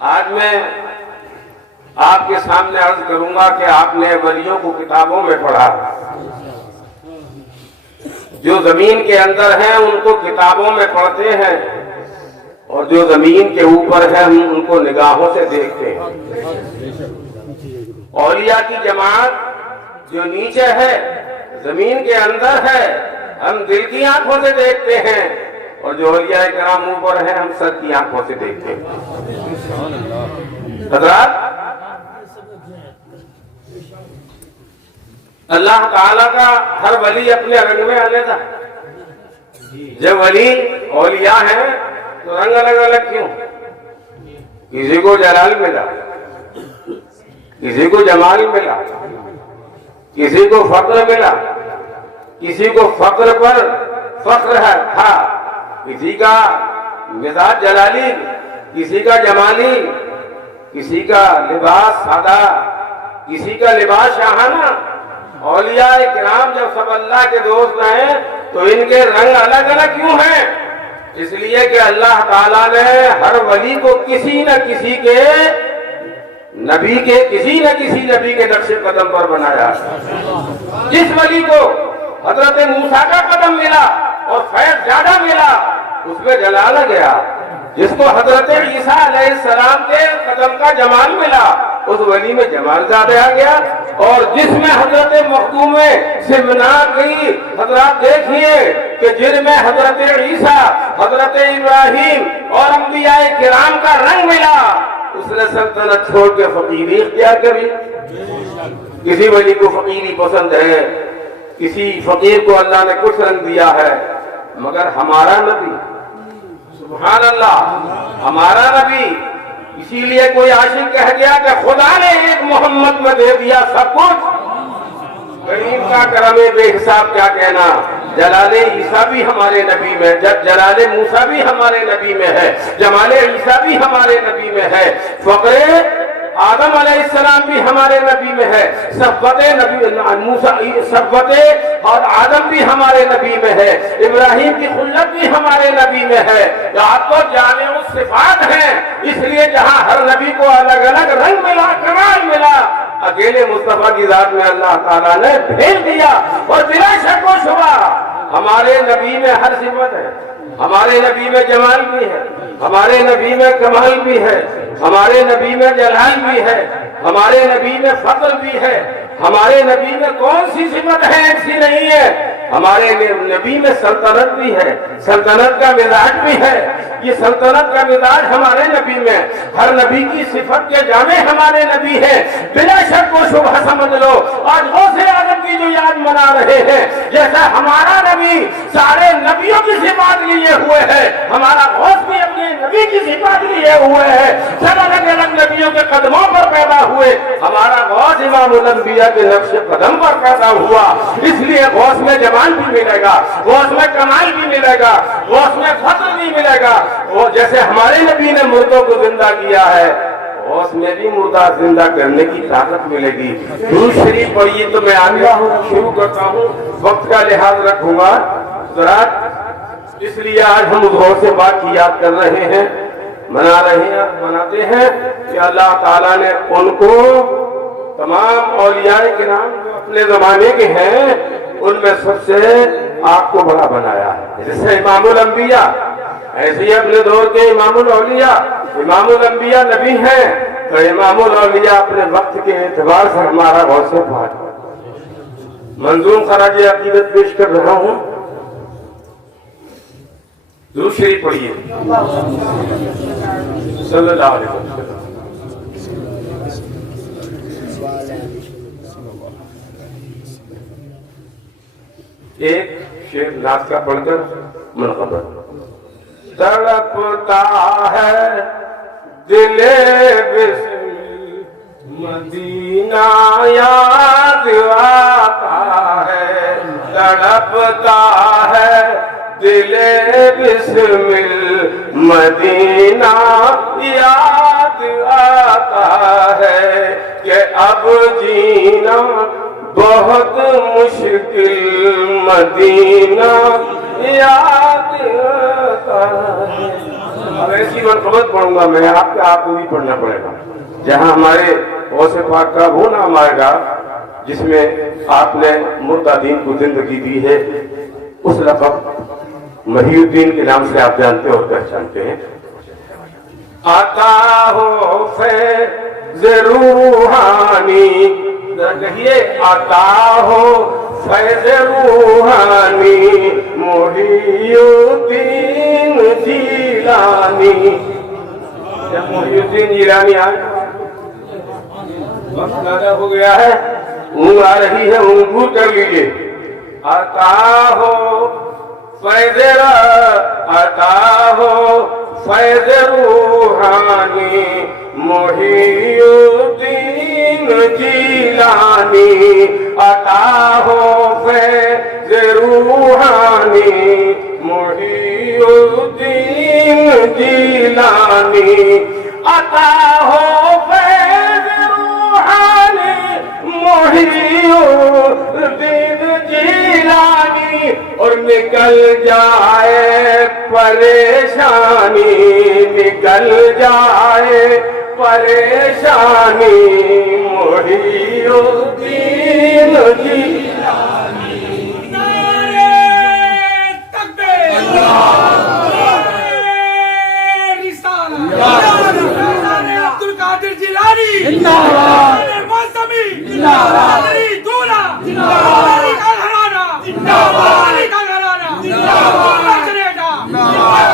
آج میں آپ کے سامنے عرض کروں گا کہ آپ نے ولیوں کو کتابوں میں پڑھا، جو زمین کے اندر ہیں ان کو کتابوں میں پڑھتے ہیں، اور جو زمین کے اوپر ہیں ہم ان کو نگاہوں سے دیکھتے ہیں۔ اولیاء کی جماعت جو نیچے ہے، زمین کے اندر ہے، ہم دل کی آنکھوں سے دیکھتے ہیں، اور جو اولیاء کرام اوپر ہیں ہم سر کی آنکھوں سے دیکھتے ہیں۔ حضرات، اللہ تعالیٰ کا ہر ولی اپنے رنگ میں علیحدہ، جب ولی اولیاء ہیں تو رنگ الگ الگ کیوں؟ کسی کو جلال ملا، کسی کو جمال ملا، کسی کو فقر ملا، کسی کو فقر پر فخر تھا، کسی کا مزاج جلالی، کسی کا جمالی، کسی کا لباس سادہ، کسی کا لباس شاہانہ۔ اولیاء کرام جب سب اللہ کے دوست ہیں تو ان کے رنگ الگ الگ کیوں ہیں؟ اس لیے کہ اللہ تعالیٰ نے ہر ولی کو کسی نہ کسی نبی کے نقش قدم پر بنایا۔ جس ولی کو حضرت موسیٰ کا قدم ملا اور فیض زیادہ ملا اس میں جلال گیا، جس کو حضرت عیسیٰ علیہ السلام کے قدم کا جمال ملا اس ولی میں جمال زیادہ آ گیا، اور جس میں حضرت مخدوم سمنا گئی، حضرات دیکھیے کہ جن میں حضرت عیسیٰ، حضرت ابراہیم اور انبیاء کرام کا رنگ ملا اس نے سلطنت چھوڑ کے فقیری اختیار کری۔ کسی ولی کو فقیری پسند ہے، کسی فقیر کو اللہ نے کچھ رنگ دیا ہے، مگر ہمارا نبی، سبحان اللہ، ہمارا نبی، اسی لیے کوئی عاشق کہہ گیا کہ خدا نے ایک محمد میں دے دیا سب کچھ، کریم کا کرم بے حساب کیا کہنا۔ جلال عیسیٰ بھی ہمارے نبی میں، جلال موسیٰ بھی ہمارے نبی میں ہے، جمال عیسیٰ بھی ہمارے نبی میں ہے، فقر آدم علیہ السلام بھی ہمارے نبی میں ہے، صفوت اور آدم بھی ہمارے نبی میں ہے، ابراہیم کی خلت بھی ہمارے نبی میں ہے۔ آپ تو جامع الصفات ہیں، اس لیے جہاں ہر نبی کو الگ الگ رنگ ملا، کمال ملا، اکیلے مصطفیٰ کی ذات میں اللہ تعالیٰ نے بھیج دیا۔ اور بلا شک و شبہ ہمارے نبی میں ہر صفت ہے، ہمارے نبی میں جمال بھی ہے، ہمارے نبی میں کمال بھی ہے، ہمارے نبی میں جلال بھی ہے، ہمارے نبی میں فضل بھی ہے، ہمارے نبی میں کون سی صفت ہے ایسی نہیں ہے، ہمارے نبی میں سلطنت بھی ہے، سلطنت کا مزاج بھی ہے، یہ سلطنت کا مزاج ہمارے نبی میں، ہر نبی کی صفت کے جامع ہمارے نبی ہے۔ بلا شک و شبہ سمجھ لو آج غوث اعظم کی جو یاد منا رہے ہیں، جیسا ہمارا نبی سارے نبیوں کی صفات لیے ہوئے ہے، ہمارا غوث بھی اپنے نبی کی صفات لیے ہوئے ہے، سب الگ الگ نبیوں کے قدموں پر پیدا ہوئے، ہمارا غوث امام الانبیاء کے نقش قدم پر پیدا ہوا، اس لیے غوث میں جمال بھی ملے گا، غوث میں کمال بھی ملے گا، غوث میں فضل بھی ملے گا۔ وہ جیسے ہمارے نبی نے مردوں کو زندہ کیا ہے، غوث میں بھی مردہ زندہ کرنے کی طاقت ملے گی۔ درود شریف پڑھیے تو میں آگے شروع کرتا ہوں، وقت کا لحاظ رکھوں گا حضرات، اس لیے آج ہم اس غوث پاک کی یاد کر رہے ہیں، مناتے ہیں کہ اللہ تعالیٰ نے ان کو تمام اولیاء کرام جو اپنے زمانے کے ہیں ان میں سب سے آپ کو بڑا بنایا ہے، جیسے امام الانبیاء ایسے ہی اپنے دور کے امام الاولیاء، امام الانبیاء نبی ہیں تو امام الاولیاء اپنے وقت کے اعتبار سے ہمارا غوث پاک۔ منظوم خراج عقیدت پیش کر رہا ہوں، درود شریف پڑھیے صلی اللہ علیہ وسلم۔ ایک شعر ناز کا پڑھ کر منقبر۔ تڑپتا ہے دل بسم مدینہ یاد آتا ہے، تڑپتا ہے دل بسم مدینہ یاد آتا ہے کہ اب جینا بہت مشکل مدینہ یاد آتا ہے. اب ایسی منقبت پڑھوں گا میں، آپ کو بھی پڑھنا پڑے گا. جہاں ہمارے غوث پاک کا وہ نام آئے گا جس میں آپ نے مردہ دین کو زندگی دی ہے، اس لقب محی الدین کے نام سے آپ جانتے اور پہچانتے ہیں. آتا ہو فیض روحانی، ذرا کہیے آتا ہو فیض روحانی محی الدین جیلانی. جب محی الدین جیلانی آئے وقت زیادہ ہو گیا ہے، اونگ آ رہی ہے، اونگ دور کر لیجیے. آتا ہو فیض آتا ہو فیض روحانی محی الدین جیلانی. عطا ہو فیض روحانی محی الدین جیلانی. عطا ہو فیض روحانی محی الدین جیلانی. اور نکل جائے پریشانی، نکل جائے پریشانی محی الدین جیلانی. نعرہ تکبیر، نعرہ رسالت، نعرہ عبد القادر جیلانی، نعرہ معظمی، نعرہ دولہ، نعرہ گھرانہ، نعرہ گھرانہ، دولہ چلے گا،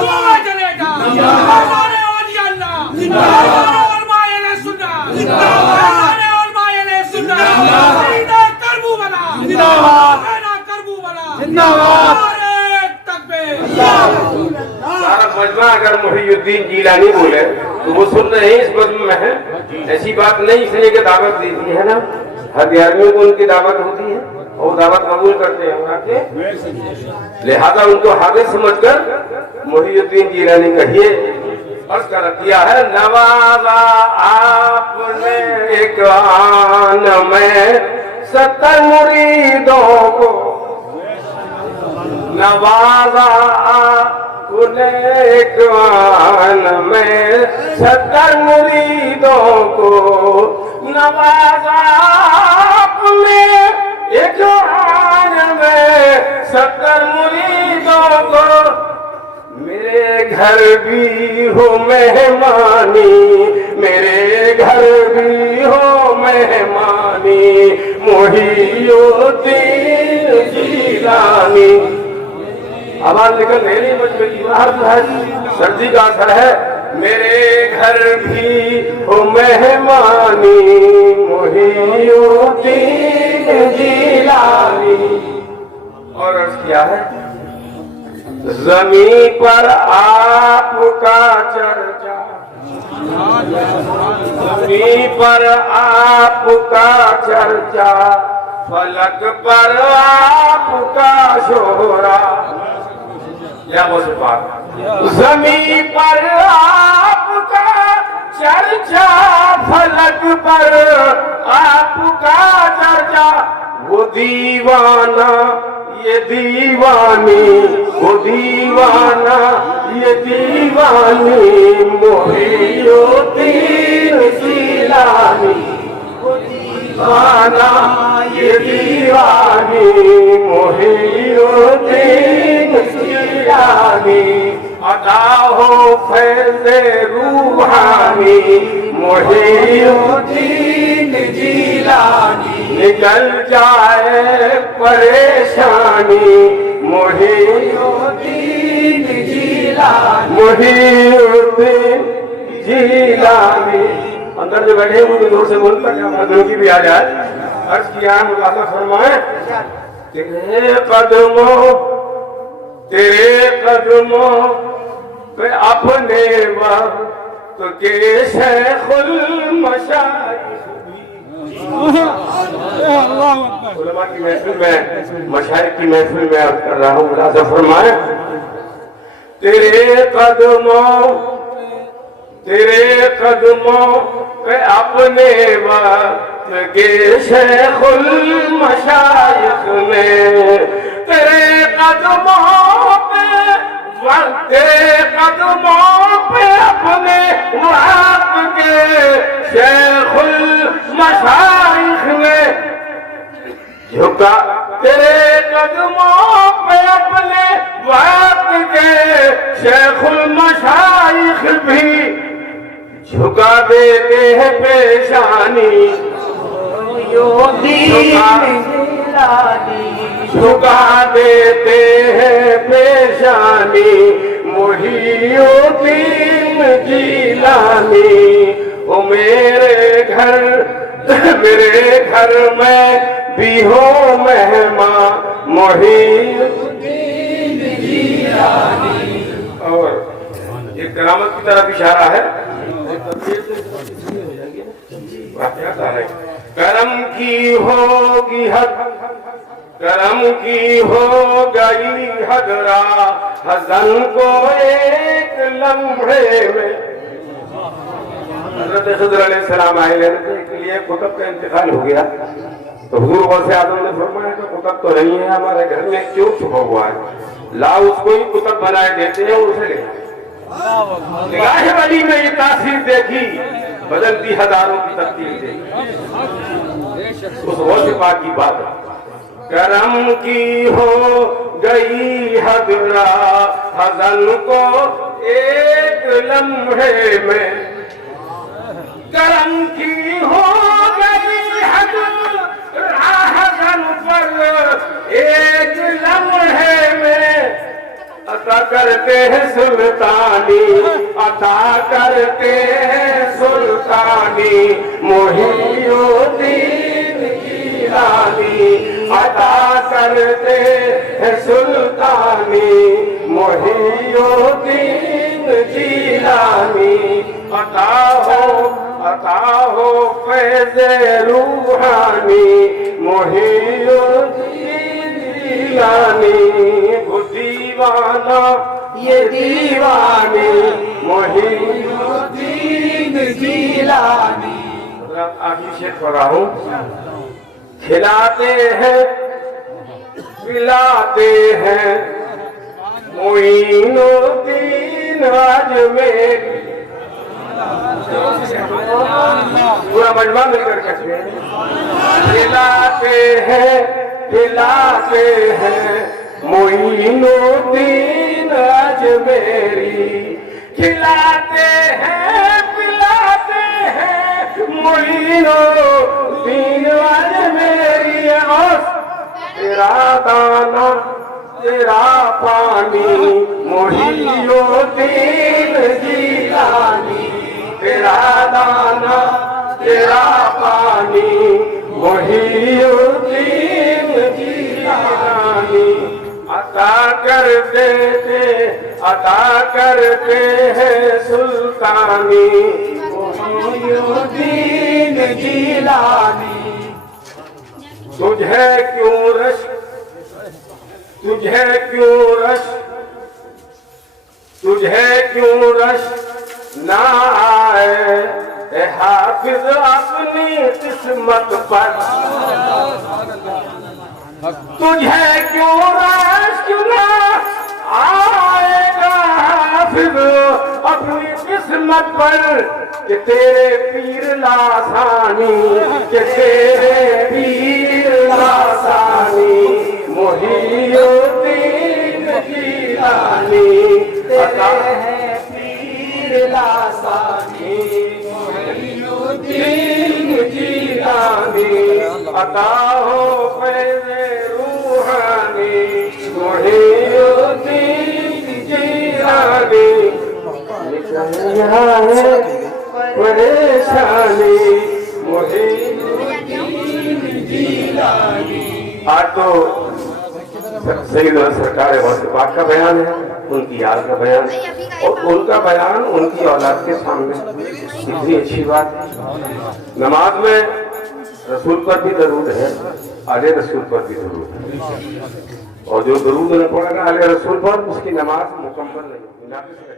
دولہ چلے گا. نعرہ اولیاء اللہ، نعرہ علماء اہل سنت، نعرہ علماء اہل سنت. سیدہ کربولا، سیدہ کربولا، نعرہ تکبیر. سارا مجمع اگر محی الدین جیلانی بولے تو وہ سن رہے ہیں اس مجمع میں ہے. ایسی بات نہیں، اس لیے کہ دعوت دی ہے نا، ہر گیارہویں کو ان کی دعوت ہوتی ہے اور دعوت قبول کرتے ہیں، لہذا ان کو حاضر سمجھ کر محی الدین جیلانی کہیے. عرض کر دیا ہے نوازا آپ نے ایک آن میں 70 مریدوں کو، نوازا آپ نے ایک آن میں 70 مریدوں کو، نوازا آپ نے ایک آن میں 70 مریدوں کو. میرے گھر بھی ہو مہمانی، میرے گھر بھی ہو مہمانی محی الدین جیلانی. آواز نکل نہیں مجھے کی باہر جو ہے، سردی کا اثر ہے. میرے گھر بھی ہو مہمانی محی الدین جیلانی. اور عرض کیا ہے زمین پر آپ کا چرچا، زمین پر آپ کا چرچا، فلک پر آپ کا شہرا. یا وہ بات زمین پر آپ کا چرچا، فلک پر آپ کا چرچا. وہ دیوانہ یہ دیوانی، وہ دیوانہ یہ دیوانی محی الدین جیلانی. وہ دیوانہ یہ دیوانی محی الدین جیلانی. عطا ہو فیض روحانی محی الدین جیلانی. نکل جائے پریشانی محی الدین جیلانی، محی الدین جیلانی. اندر جو بیٹھے ہیں دور سے بولتا کیا مردوں کی بھی آ جائے. عرض کیا ملاحظہ فرمائیں تیرے قدموں پہ اپنے وقت کے شیخ المشائخ. علماء کی محفل میں، مشائخ کی محفل میں عرض کر رہا ہوں، ملاحظہ فرمائیں تیرے قدموں تیرے قدموں پہ اپنے وقت کے شیخ المشائخ نے، تیرے قدموں پہ اپنے وقت کے شیخ المشائخ نے جھکا، تیرے قدموں پہ اپنے وقت کے شیخ المشائخ بھی جھکا دیتے ہیں پیشانی، جھکا دیتے ہیں پیشانی محی الدین جیلانی۔ او میرے گھر میں بھی ہو مہمان محی الدین جیلانی۔ اور یہ کرامت کی طرف اشارہ ہے، کرم کی ہوگی حد، کرم کی ہو گئی حضرا حسن کو ایک لمحے میں۔ حضرت خضر علیہ السلام آئے لینے کے لیے کتب کا انتقال ہو گیا تو حضور غوث اعظم نے فرمایا کہ کتب تو نہیں ہے ہمارے گھر میں، کیوں چھپا ہوا ہے؟ لاؤ اس کو ہی کتب بنائے دیتے ہیں اور اسے لے۔ نگاہ ولی میں یہ تاثیر دیکھی، بدلتی ہزاروں کی تبدیل دیکھی۔ اس غوث پاک کی بات ہے، کرم کی ہو گئی حضرا حسن کو ایک لمحے میں، کرم کی ہو گئی حضرا حسن پر ایک لمحے میں، عطا کرتے ہیں سلطانی، عطا کرتے ہیں سلطانی محی الدین جیلانی، عطا کرتے ہیں سلطانی محی الدین جیلانی۔ عطا ہو فیض روحانی محی الدین جیلانی۔ وہ دیوانہ یہ دیوانی محی الدین جیلانی۔ آخری شعر پڑھ رہا ہوں، کھلاتے ہیں پلاتے ہیں معین الدین اجمیری۔ پورا مجمع مل کر کہتے ہیں، کھلاتے ہیں معین الدین اجمیری، کھلاتے ہیں پلاتے ہیں معین الدین اجمیری۔ اور تیرا دانا تیرا پانی محی الدین جیلانی، تیرا دانا تیرا پانی محی الدین جیلانی۔ عطا کرتے ہیں سلطانی محی الدین جیلانی۔ تجھے کیوں رش نہ آئے اے حافظ اپنی قسمت پر، تجھے کیوں رش نہ آئے گا حافظ اپنی قسمت پر، کہ تیرے پیر لاسانی، کہ تیرے پیر لاسانی محی الدین جیلانی۔ عطا ہے پیر لاسانی محی الدین جیلانی، عطا ہو فیض روحانی محی الدین جیلانی۔ یہاں ہے پریشانی محی الدین جیلانی۔ آج تو سید سرکار غوث پاک کا بیان ہے، ان کی یاد کا بیان ہے، اور ان کا بیان ان کی اولاد کے سامنے، اتنی اچھی بات ہے۔ نماز میں رسول پر بھی درود ہے، آل رسول پر بھی درود ہے، اور جو درود نہ پڑے گا آل رسول پر اس کی نماز مکمل نہیں۔